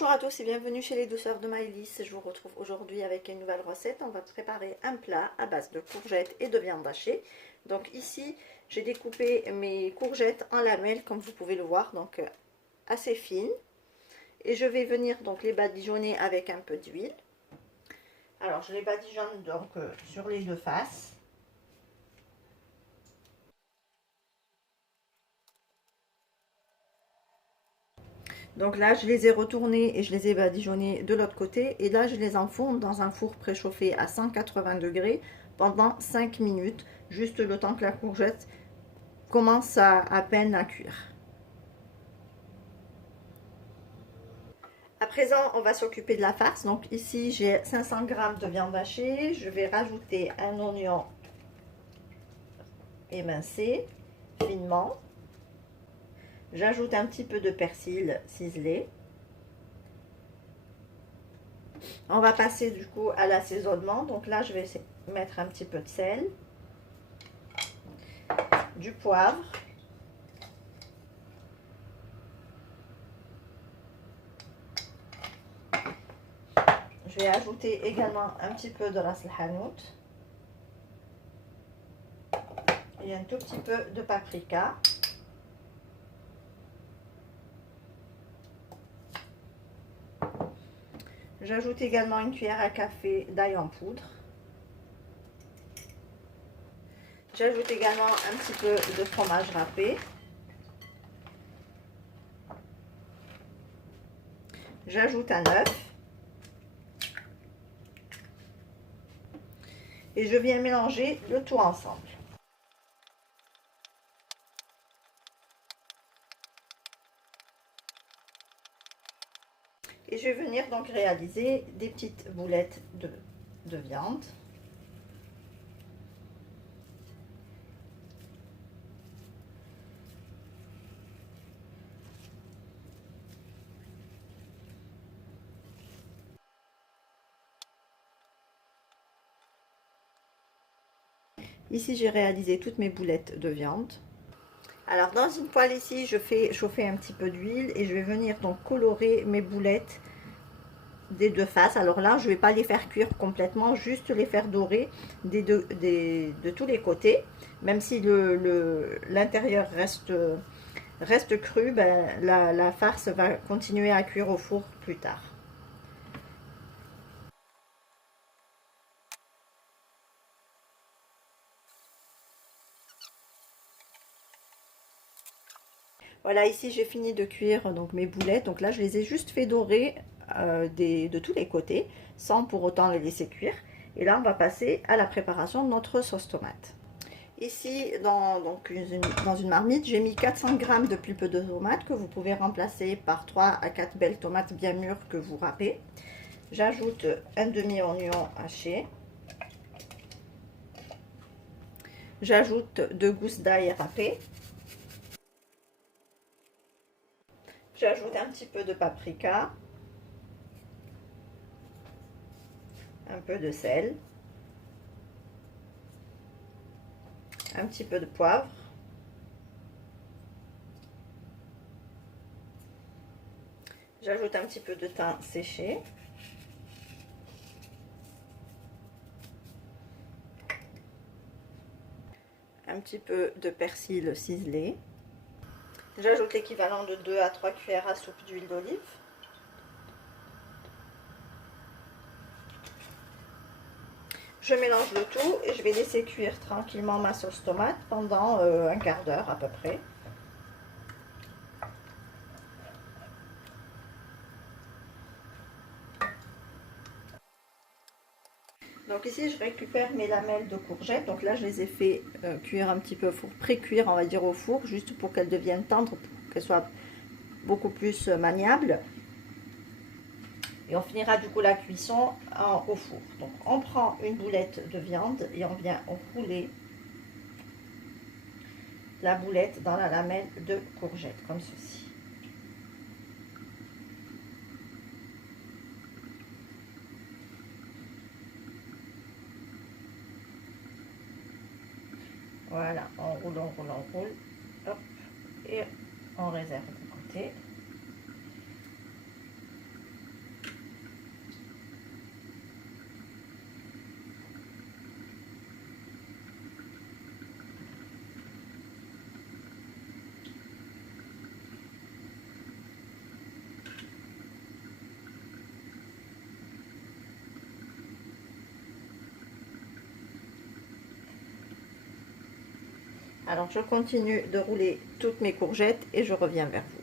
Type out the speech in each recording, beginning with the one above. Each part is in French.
Bonjour à tous et bienvenue chez les douceurs de Maëlys. Je vous retrouve aujourd'hui avec une nouvelle recette. On va préparer un plat à base de courgettes et de viande hachée. Donc ici, j'ai découpé mes courgettes en lamelles comme vous pouvez le voir, donc assez fines. Et je vais venir donc les badigeonner avec un peu d'huile. Alors je les badigeonne donc sur les deux faces. Donc là, je les ai retournés et je les ai badigeonnés de l'autre côté. Et là, je les enfourne dans un four préchauffé à 180 degrés pendant 5 minutes, juste le temps que la courgette commence à peine à cuire. À présent, on va s'occuper de la farce. Donc ici, j'ai 500 g de viande hachée. Je vais rajouter un oignon émincé finement. J'ajoute un petit peu de persil ciselé. On va passer du coup à l'assaisonnement. Donc là, je vais mettre un petit peu de sel, du poivre, je vais ajouter également un petit peu de ras el hanout et un tout petit peu de paprika. J'ajoute également une cuillère à café d'ail en poudre. J'ajoute également un petit peu de fromage râpé. J'ajoute un œuf. Et je viens mélanger le tout ensemble. Et je vais venir donc réaliser des petites boulettes de viande. Ici, j'ai réalisé toutes mes boulettes de viande. Alors, dans une poêle ici, je fais chauffer un petit peu d'huile et je vais venir donc colorer mes boulettes des deux faces. Alors là, je ne vais pas les faire cuire complètement, juste les faire dorer de tous les côtés. Même si l'intérieur reste cru, ben, la farce va continuer à cuire au four plus tard. Voilà, ici j'ai fini de cuire donc mes boulettes. Donc là, je les ai juste fait dorer de tous les côtés, sans pour autant les laisser cuire. Et là, on va passer à la préparation de notre sauce tomate. Ici, dans une marmite, j'ai mis 400 g de pulpe de tomate que vous pouvez remplacer par 3 à 4 belles tomates bien mûres que vous râpez. J'ajoute un demi-oignon haché. J'ajoute 2 gousses d'ail râpées. J'ajoute un petit peu de paprika, un peu de sel, un petit peu de poivre, j'ajoute un petit peu de thym séché, un petit peu de persil ciselé. J'ajoute l'équivalent de 2 à 3 cuillères à soupe d'huile d'olive. Je mélange le tout et je vais laisser cuire tranquillement ma sauce tomate pendant un quart d'heure à peu près. Donc ici je récupère mes lamelles de courgettes. Donc là je les ai fait cuire un petit peu, pré-cuire on va dire au four, juste pour qu'elles deviennent tendres, pour qu'elles soient beaucoup plus maniables. Et on finira du coup la cuisson au four. Donc on prend une boulette de viande et on vient rouler la boulette dans la lamelle de courgette, comme ceci. Voilà, on roule, on roule, on roule. Hop, et on réserve de côté. Alors je continue de rouler toutes mes courgettes et je reviens vers vous.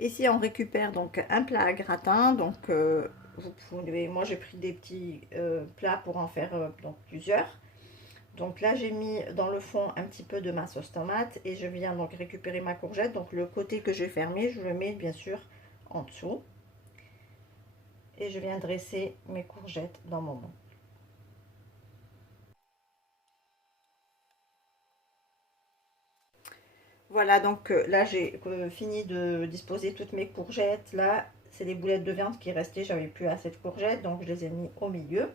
Ici on récupère donc un plat à gratin, donc vous pouvez, moi j'ai pris des petits plats pour en faire donc plusieurs. Donc là j'ai mis dans le fond un petit peu de ma sauce tomate et je viens donc récupérer ma courgette. Donc le côté que j'ai fermé, je le mets bien sûr en dessous. Et je viens dresser mes courgettes dans mon moule. Voilà, donc là j'ai fini de disposer toutes mes courgettes. Là, c'est les boulettes de viande qui restaient, j'avais plus assez de courgettes, donc je les ai mis au milieu.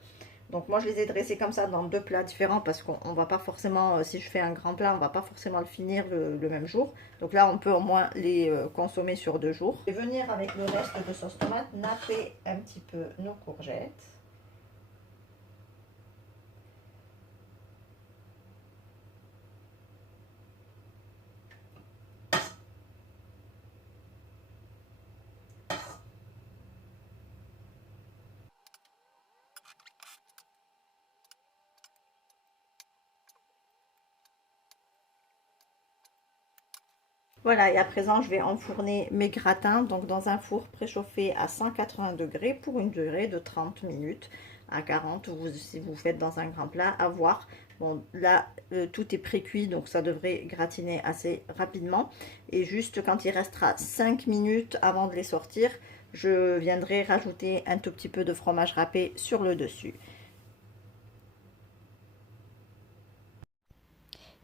Donc moi je les ai dressées comme ça dans deux plats différents parce qu'on va pas forcément, si je fais un grand plat, on va pas forcément le finir le même jour. Donc là on peut au moins les consommer sur 2 jours. Je vais venir avec le reste de sauce tomate napper un petit peu nos courgettes. Voilà, et à présent, je vais enfourner mes gratins donc dans un four préchauffé à 180 degrés pour une durée de 30 minutes à 40, si vous faites dans un grand plat, à voir. Bon, là, tout est pré-cuit, donc ça devrait gratiner assez rapidement. Et juste quand il restera 5 minutes avant de les sortir, je viendrai rajouter un tout petit peu de fromage râpé sur le dessus.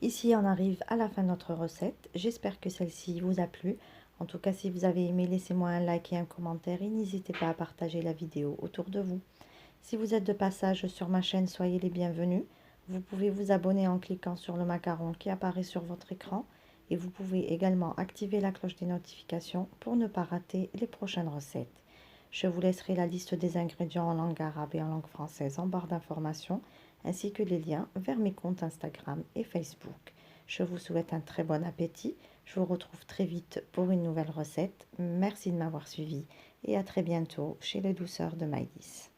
Ici, on arrive à la fin de notre recette. J'espère que celle-ci vous a plu. En tout cas, si vous avez aimé, laissez-moi un like et un commentaire et n'hésitez pas à partager la vidéo autour de vous. Si vous êtes de passage sur ma chaîne, soyez les bienvenus. Vous pouvez vous abonner en cliquant sur le macaron qui apparaît sur votre écran et vous pouvez également activer la cloche des notifications pour ne pas rater les prochaines recettes. Je vous laisserai la liste des ingrédients en langue arabe et en langue française en barre d'informations, ainsi que les liens vers mes comptes Instagram et Facebook. Je vous souhaite un très bon appétit. Je vous retrouve très vite pour une nouvelle recette. Merci de m'avoir suivi et à très bientôt chez les douceurs de Maïs.